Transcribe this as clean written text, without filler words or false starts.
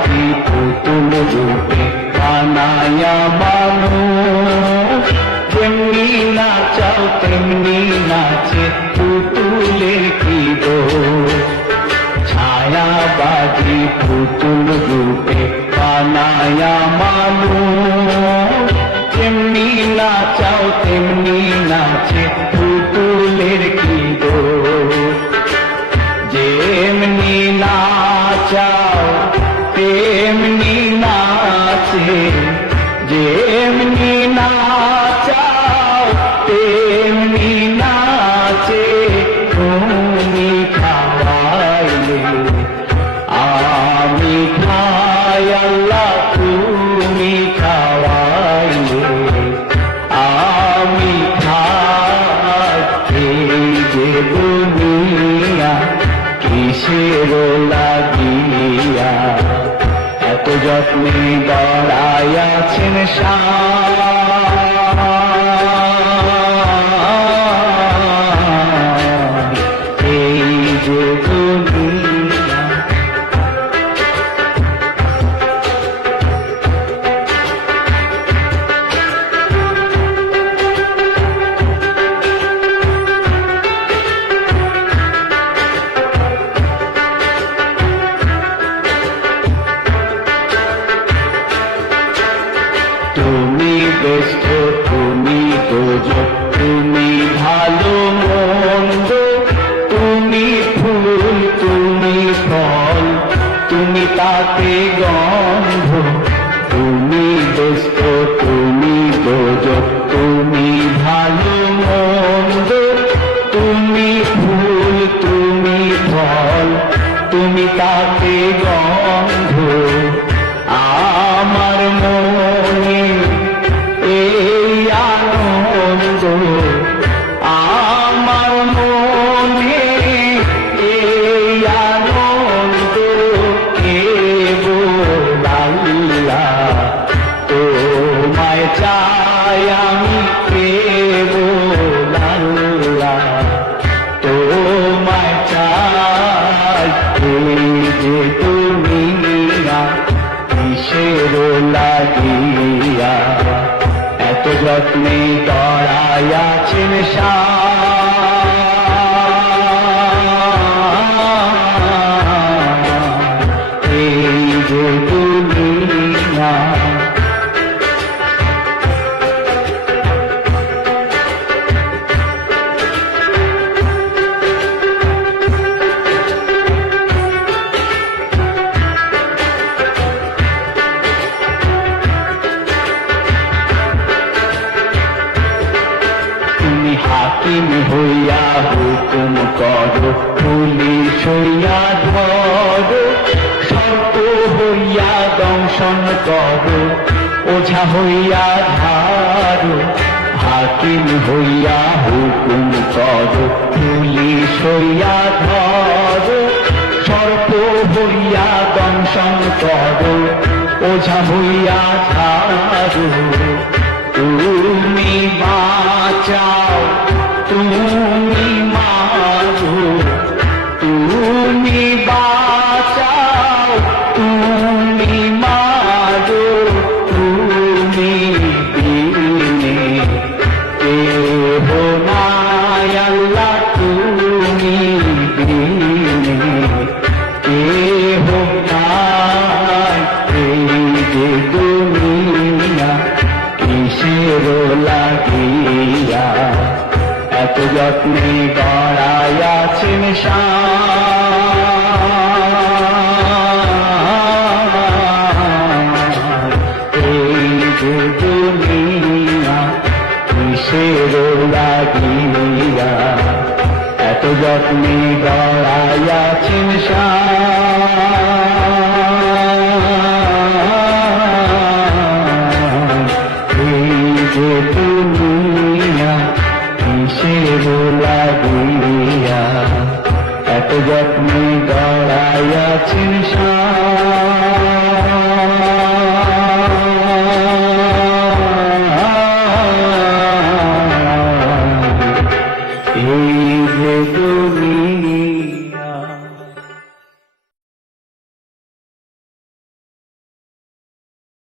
বাজি পুতুল রূপে বানায়া মানুষ, যেমনি নাচাও তেমনি নাচে পুতুলের কি দোষ। ছায়াবাজি পুতুল রূপে বানায়া মানুষ, যেমনি নাচাও তেমনি নাচে পুতুলের কি দোষ। যেমনি নাচাও তেমনি নাচে, যেমনি নাচাও তেমনি নাচে, তুমি খাওয়াইলে আমি খাই আল্লাহ, তুমি খাওয়াইলে আমি খাই। এই যে দুনিয়া কিসের লাগিয়া, এত যত্নে গড়াইয়াছেন এই যে দুনিয়া। তুমি ব্যস্ত, তুমি দোজক, তুমি ভালো মন্দ, তুমি ফুল, তুমি ফল, তুমি তাতে গন্ধ। তুমি ব্যস্ত, তুমি দোজক, তুমি ভালো মন্দ, তুমি ফুল, তুমি ফল, তুমি তাতে গন্ধ। আমার মনে এই আনন্দ, আমার মনে এই আনন্দ, কেবল আল্লাহ তোমায় চাই আমি, কেবল আল্লাহ তোমায় চাই। এই যে তুমি কিসের লাগিয়া, এত যত্নে গড়াইয়াছেন এই যে দুনিয়া। তুমি হাকিম হইয়া হুকুম করো, পুলিশ হইয়া ধরো, সর্প হইয়া দংশন করো, ওঝা হইয়া ধারো। হাকিম হইয়া হুকুম করো, পুলিশ হইয়া ধরো, সর্প হইয়া দংশন করো, ওঝা হইয়া ধারো। তুমি বাঁচাও, তুমি মারো, তুমি বাঁচাও, তুমি মারো, তুমি বিনে কেহ নাই আল্লাহ, তুমি বিনে কেহ নাই। এই যে দুনিয়া কিসের লাগিয়া, এত যত্নে গড়াইয়াছেন এই যে দুনিয়া কিসের লাগিয়া, এত যত্নে গড়াইয়াছেন এই যে দুনিয়া কিসের লাগিয়া, এত যত্নে গড়াইয়াছেন এই